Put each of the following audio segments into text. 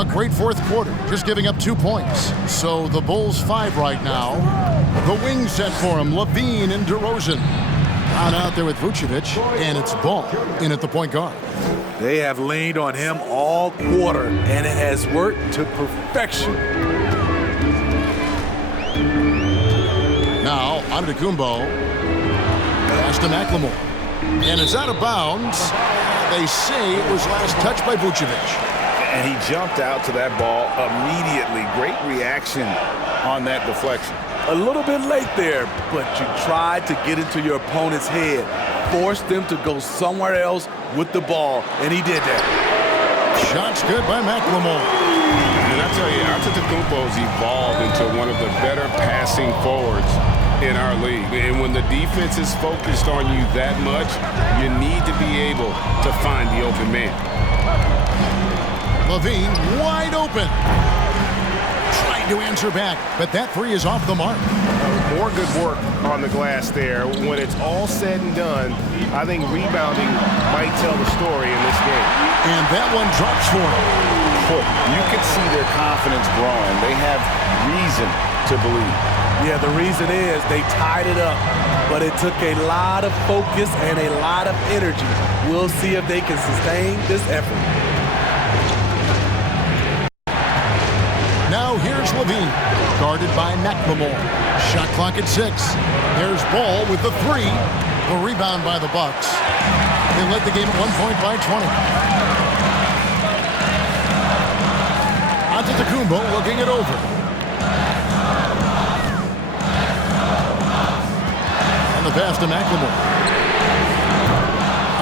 A great fourth quarter, just giving up 2 points. So the Bulls 5 right now. The wing set for him, Levine and DeRozan. Out there with Vucevic, and it's Ball in at the point guard. They have leaned on him all quarter, and it has worked to perfection. Now, Antetokounmpo. Pass to McLemore. And it's out of bounds. They say it was last touched by Vucevic. And he jumped out to that ball immediately. Great reaction on that deflection. A little bit late there, but you tried to get into your opponent's head. Forced them to go somewhere else with the ball, and he did that. Shots good by McLemore. And I tell you, Antetokounmpo's evolved into one of the better passing forwards in our league. And when the defense is focused on you that much, you need to be able to find the open man. Levine wide open. Trying to answer back, but that three is off the mark. More good work on the glass there. When it's all said and done, I think rebounding might tell the story in this game. And that one drops for him. You can see their confidence growing. They have reason to believe. Yeah, the reason is they tied it up, but it took a lot of focus and a lot of energy. We'll see if they can sustain this effort. Now here's Levine, guarded by McLemore. Shot clock at 6. There's Ball with the three. The rebound by the Bucks. They led the game at 1 point by 20. Antetokounmpo looking it over. And the pass to McLemore.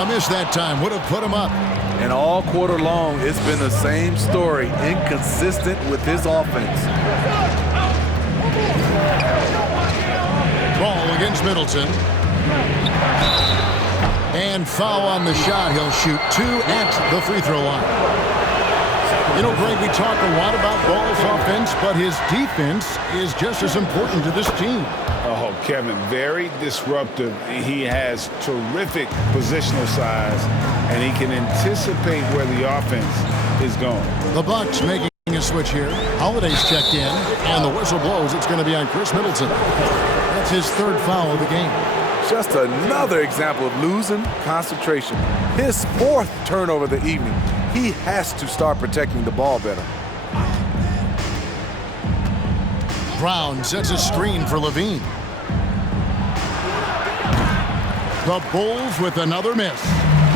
A miss that time. Would have put him up. And all quarter long, it's been the same story. Inconsistent with his offense. Ball against Middleton. And foul on the shot. He'll shoot 2 at the free throw line. You know, Greg, we talk a lot about Ball's offense, but his defense is just as important to this team. Oh, Kevin, very disruptive. He has terrific positional size, and he can anticipate where the offense is going. The Bucks making a switch here. Holiday's checked in, and the whistle blows. It's going to be on Chris Middleton. That's his 3rd foul of the game. Just another example of losing concentration. His 4th turnover of the evening. He has to start protecting the ball better. Brown sets a screen for Levine. The Bulls with another miss.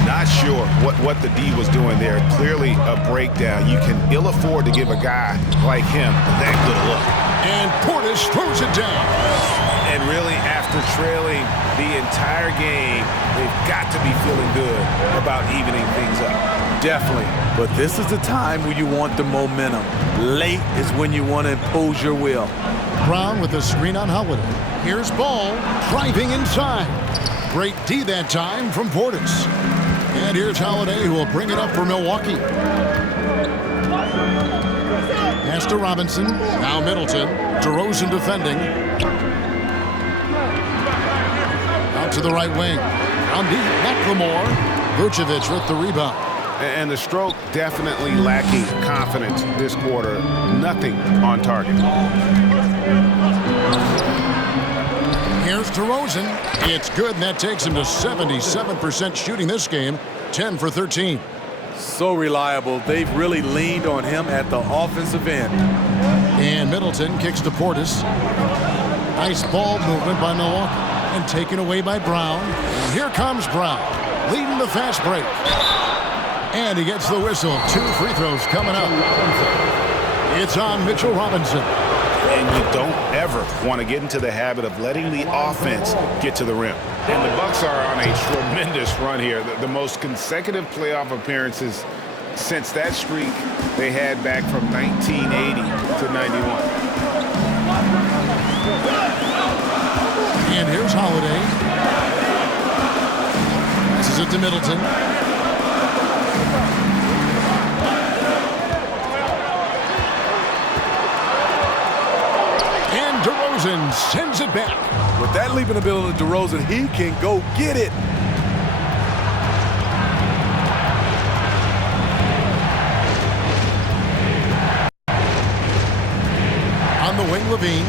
Not sure what the D was doing there. Clearly a breakdown. You can ill afford to give a guy like him that good a look. And Portis throws it down. And really, after trailing the entire game, they've got to be feeling good about evening things up. Definitely. But this is the time where you want the momentum. Late is when you want to impose your will. Brown with a screen on Holiday. Here's Ball driving inside. Great D that time from Portis. And here's Holiday, who will bring it up for Milwaukee. Pass to Robinson. Now Middleton. DeRozan defending. Out to the right wing. On deep, McLemore. Vucevic with the rebound. And the stroke definitely lacking confidence this quarter. Nothing on target. Here's DeRozan. It's good, and that takes him to 77% shooting this game. 10 for 13. So reliable. They've really leaned on him at the offensive end. And Middleton kicks to Portis. Nice ball movement by Milwaukee. And taken away by Brown. And here comes Brown, leading the fast break. And he gets the whistle. 2 free throws coming up. It's on Mitchell Robinson. And you don't ever want to get into the habit of letting the offense get to the rim. And the Bucks are on a tremendous run here. The most consecutive playoff appearances since that streak they had back from 1980 to 91. And here's Holiday. Passes it to Middleton. And DeRozan sends it back. With that leaping ability of DeRozan, he can go get it. wing, Levine.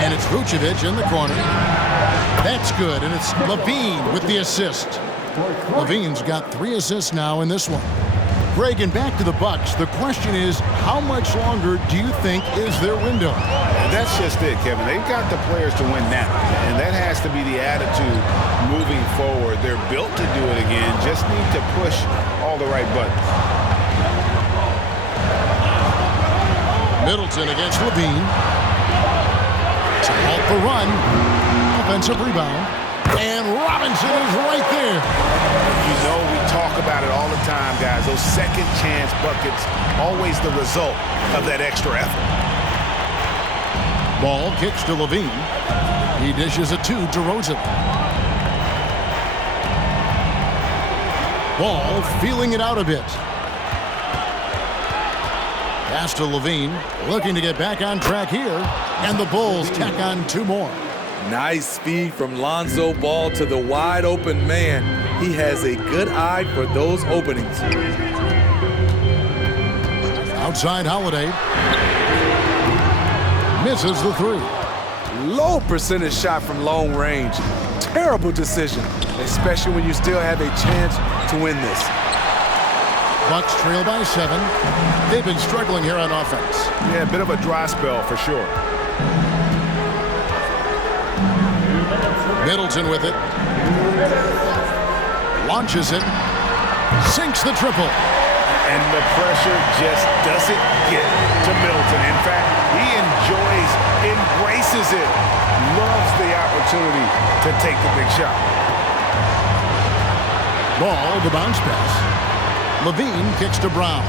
And it's Vucevic in the corner. That's good, and it's Levine with the assist. Levine's got 3 assists now in this one. Greg, and back to the Bucks. The question is, how much longer do you think is their window? That's just it, Kevin. They've got the players to win now, and that has to be the attitude moving forward. They're built to do it again, just need to push all the right buttons. Middleton against Levine. To halt the run. Offensive rebound. And Robinson is right there. You know, we talk about it all the time, guys. Those second chance buckets, always the result of that extra effort. Ball kicks to Levine. He dishes it to DeRozan. Ball feeling it out a bit. Pass to Levine, looking to get back on track here. And the Bulls tack on 2 more. Nice feed from Lonzo Ball to the wide open man. He has a good eye for those openings. Outside Holiday. Misses the 3. Low percentage shot from long range. Terrible decision, especially when you still have a chance to win this. Bucks trail by 7. They've been struggling here on offense. Yeah, a bit of a dry spell for sure. Middleton with it. Launches it. Sinks the triple. And the pressure just doesn't get to Middleton. In fact, he embraces it. Loves the opportunity to take the big shot. Ball, the bounce pass. Levine kicks to Brown.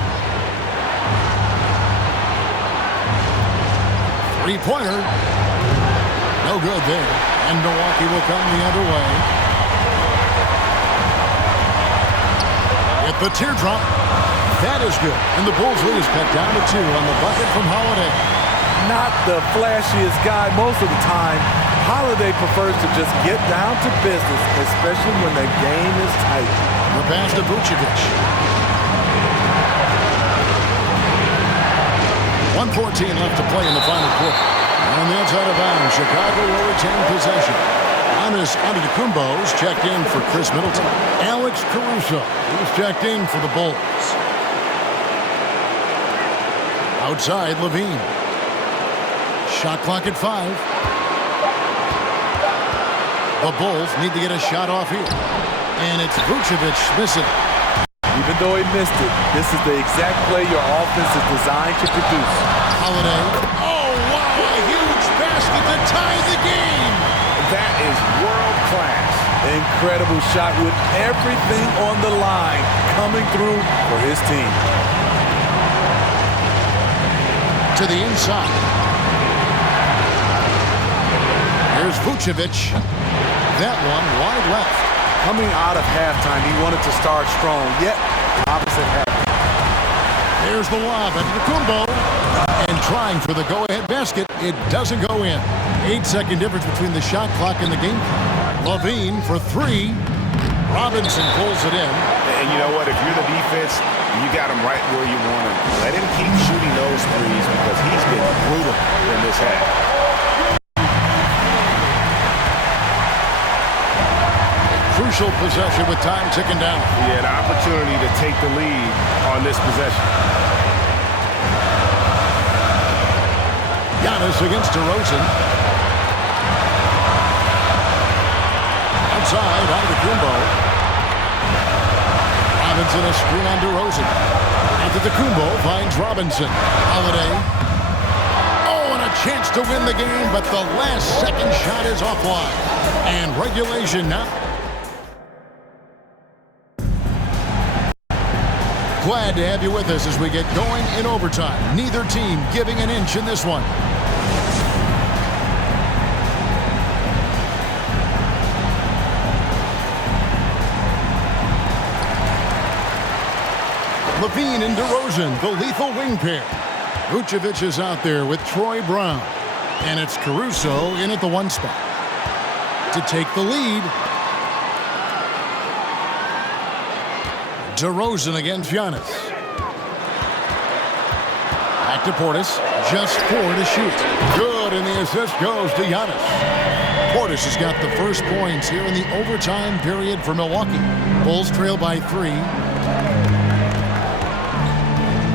3-pointer. No good there. And Milwaukee will come the other way. At the teardrop. That is good. And the Bulls lead is cut down to 2 on the bucket from Holiday. Not the flashiest guy most of the time. Holiday prefers to just get down to business, especially when the game is tight. The pass to Vucevic. 1:14 left to play in the final quarter. On the outside of bounds, Chicago will retain possession. Giannis Antetokounmpo's checked in for Chris Middleton. Alex Caruso is checked in for the Bulls. Outside, Levine. Shot clock at 5. The Bulls need to get a shot off here. And it's Vucevic missing. Even though he missed it, this is the exact play your offense is designed to produce. Holiday. Oh, wow, a huge basket to tie the game. That is world class. Incredible shot with everything on the line coming through for his team. To the inside. Here's Vucevic. That one wide left. Coming out of halftime, he wanted to start strong, yet opposite happened. There's the lob at Antetokounmpo. And trying for the go-ahead basket, it doesn't go in. 8-second difference between the shot clock and the game. Levine for 3. Robinson pulls it in. And you know what? If you're the defense, you got him right where you want him. Let him keep shooting those threes because he's been brutal in this half. Crucial possession with time ticking down. He had an opportunity to take the lead on this possession. Giannis against DeRozan. Outside, Antetokounmpo. Robinson a screen on DeRozan. Antetokounmpo finds Robinson. Holiday. Oh, and a chance to win the game, but the last second shot is offline. And regulation now. Glad to have you with us as we get going in overtime. Neither team giving an inch in this one. Levine and DeRozan, the lethal wing pair. Vucevic is out there with Troy Brown. And it's Caruso in at the 1 spot. To take the lead. DeRozan against Giannis. Back to Portis. Just 4 to shoot. Good, and the assist goes to Giannis. Portis has got the first points here in the overtime period for Milwaukee. Bulls trail by 3.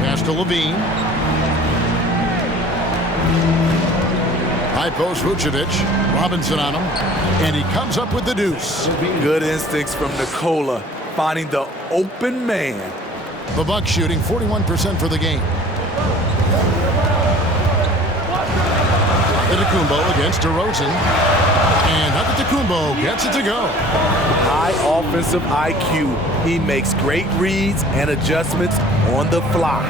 Pass to Levine. High post Vucevic. Robinson on him. And he comes up with the deuce. Good instincts from Nikola, finding the open man. The Bucks shooting 41% for the game. Antetokounmpo against DeRozan. And Antetokounmpo gets it to go. High offensive IQ. He makes great reads and adjustments on the fly.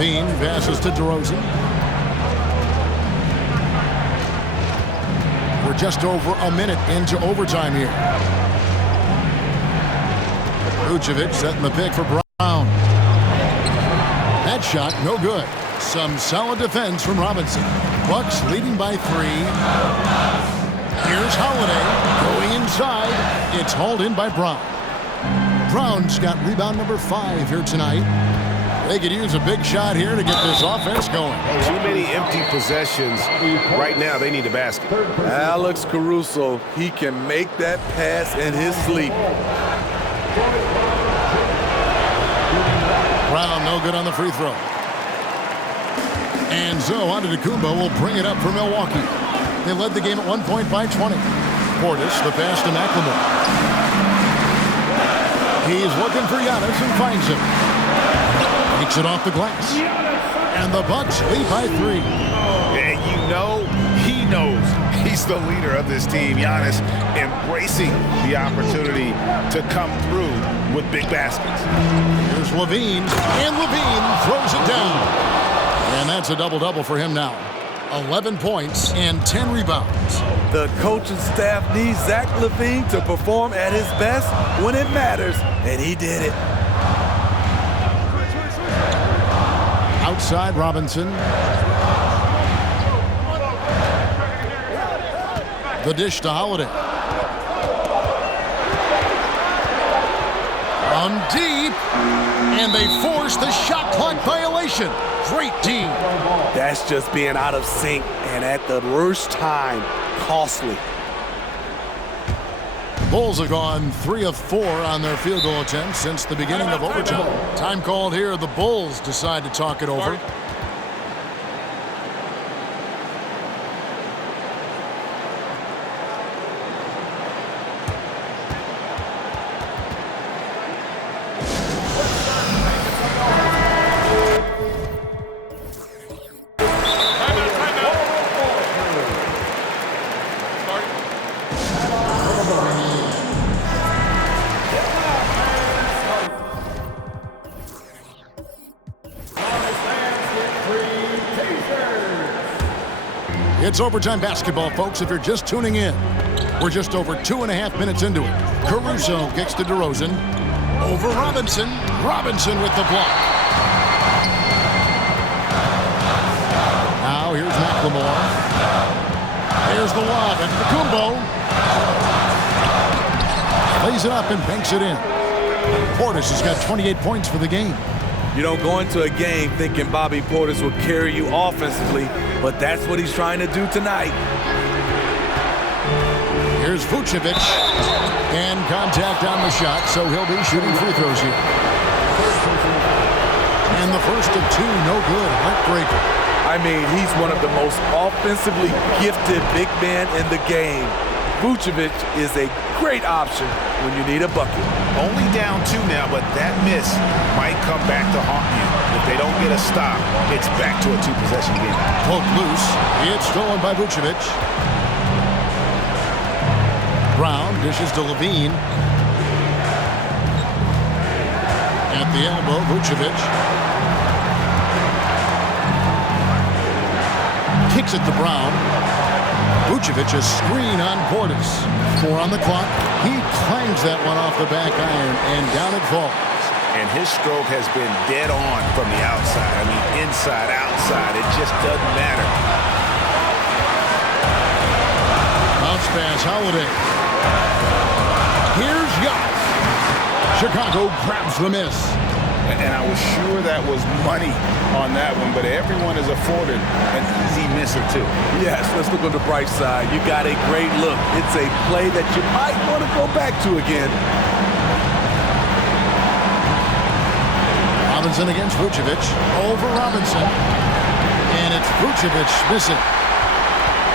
Bean passes to DeRozan. We're just over a minute into overtime here. Vucevic setting the pick for Brown. That shot, no good. Some solid defense from Robinson. Bucks leading by 3. Here's Holiday going inside. It's hauled in by Brown. Brown's got rebound number 5 here tonight. They could use a big shot here to get this offense going. Too many empty possessions. Right now, they need a basket. Alex Caruso, he can make that pass in his sleep. Brown no good on the free throw. And so Antetokounmpo will bring it up for Milwaukee. They led the game at 1 point by 20. Portis, the pass to McLemore. He's looking for Giannis and finds him. Takes it off the glass. And the Bucks lead by 3. And you know, he knows he's the leader of this team. Giannis embracing the opportunity to come through with big baskets. Here's Levine, and Levine throws it down. And that's a double-double for him now. 11 points and 10 rebounds. The coaching staff needs Zach LaVine to perform at his best when it matters, and he did it. Outside Robinson. The dish to Holiday. From deep. And they force the shot clock violation. Great team. That's just being out of sync and at the worst time, costly. Bulls have gone 3 of 4 on their field goal attempts since the beginning of overtime. Time called here. The Bulls decide to talk it over. It's overtime basketball, folks, if you're just tuning in. We're just over 2.5 minutes into it. Caruso kicks to DeRozan. Over Robinson. Robinson with the block. Now here's McLemore. Here's the lob into the Kumbo. Lays it up and banks it in. Portis has got 28 points for the game. You don't go into a game thinking Bobby Portis will carry you offensively, but that's what he's trying to do tonight. Here's Vucevic. And contact on the shot, so he'll be shooting free throws here. And the first of 2, no good. Heartbreaker. I mean, he's one of the most offensively gifted big men in the game. Vucevic is a great option when you need a bucket. Only down 2 now, but that miss might come back to haunt you. If they don't get a stop, it's back to a 2-possession game. Poked loose. It's stolen by Vucevic. Brown dishes to Levine. At the elbow, Vucevic. Kicks it to Brown. Vucevic a screen on Portis. 4 on the clock. He clangs that one off the back iron, and down it falls. And his stroke has been dead on from the outside. I mean, inside, outside, it just doesn't matter. Bounce pass, Holiday. Here's Giannis. Chicago grabs the miss. And I was sure that was money on that one, but everyone is afforded an easy miss or two. Yes, let's look on the bright side. You got a great look. It's a play that you might want to go back to again. Robinson against Vucevic. Over Robinson. And it's Vucevic missing.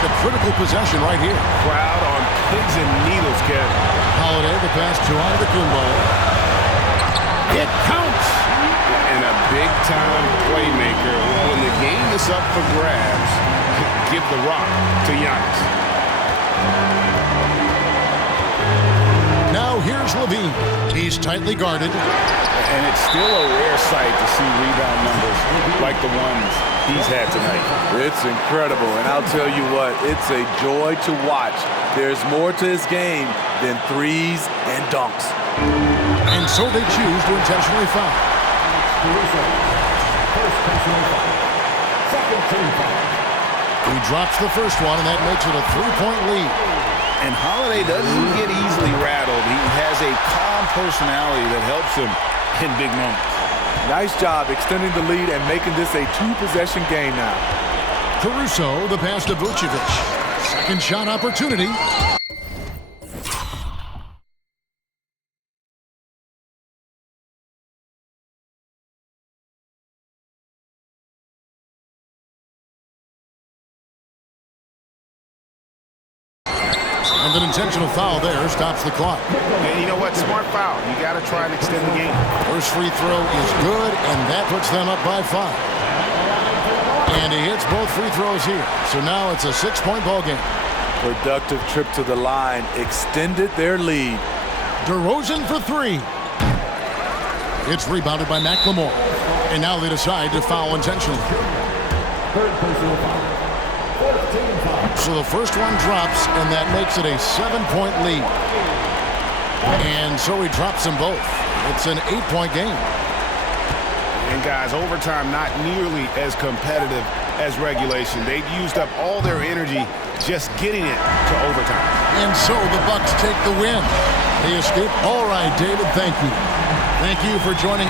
The critical possession right here. Crowd on pins and needles, Ken. Holiday, the pass to Antetokounmpo. It counts! And a big-time playmaker. When the game is up for grabs, give the rock to Giannis. Now here's Levine. He's tightly guarded. And it's still a rare sight to see rebound numbers like the ones he's had tonight. It's incredible, and I'll tell you what, it's a joy to watch. There's more to his game than threes and dunks. And so they choose to intentionally foul. He drops the first one, and that makes it a 3-point lead. And Holiday doesn't get easily rattled. He has a calm personality that helps him in big moments. Nice job extending the lead and making this a two-possession game now. Caruso, the pass to Vucevic. Second shot opportunity. And an intentional foul there stops the clock. And you know what? Smart foul. You got to try and extend the game. First free throw is good, and that puts them up by 5. And he hits both free throws here. So now it's a 6-point ball game. Productive trip to the line extended their lead. DeRozan for 3. It's rebounded by McLemore. And now they decide to foul intentionally. Third personal foul. 14 foul. So the first one drops, and that makes it a 7-point lead. And so he drops them both. It's an 8-point game. And guys, overtime not nearly as competitive as regulation. They've used up all their energy just getting it to overtime. And so the Bucks take the win. They escape. All right, David, thank you. Thank you for joining.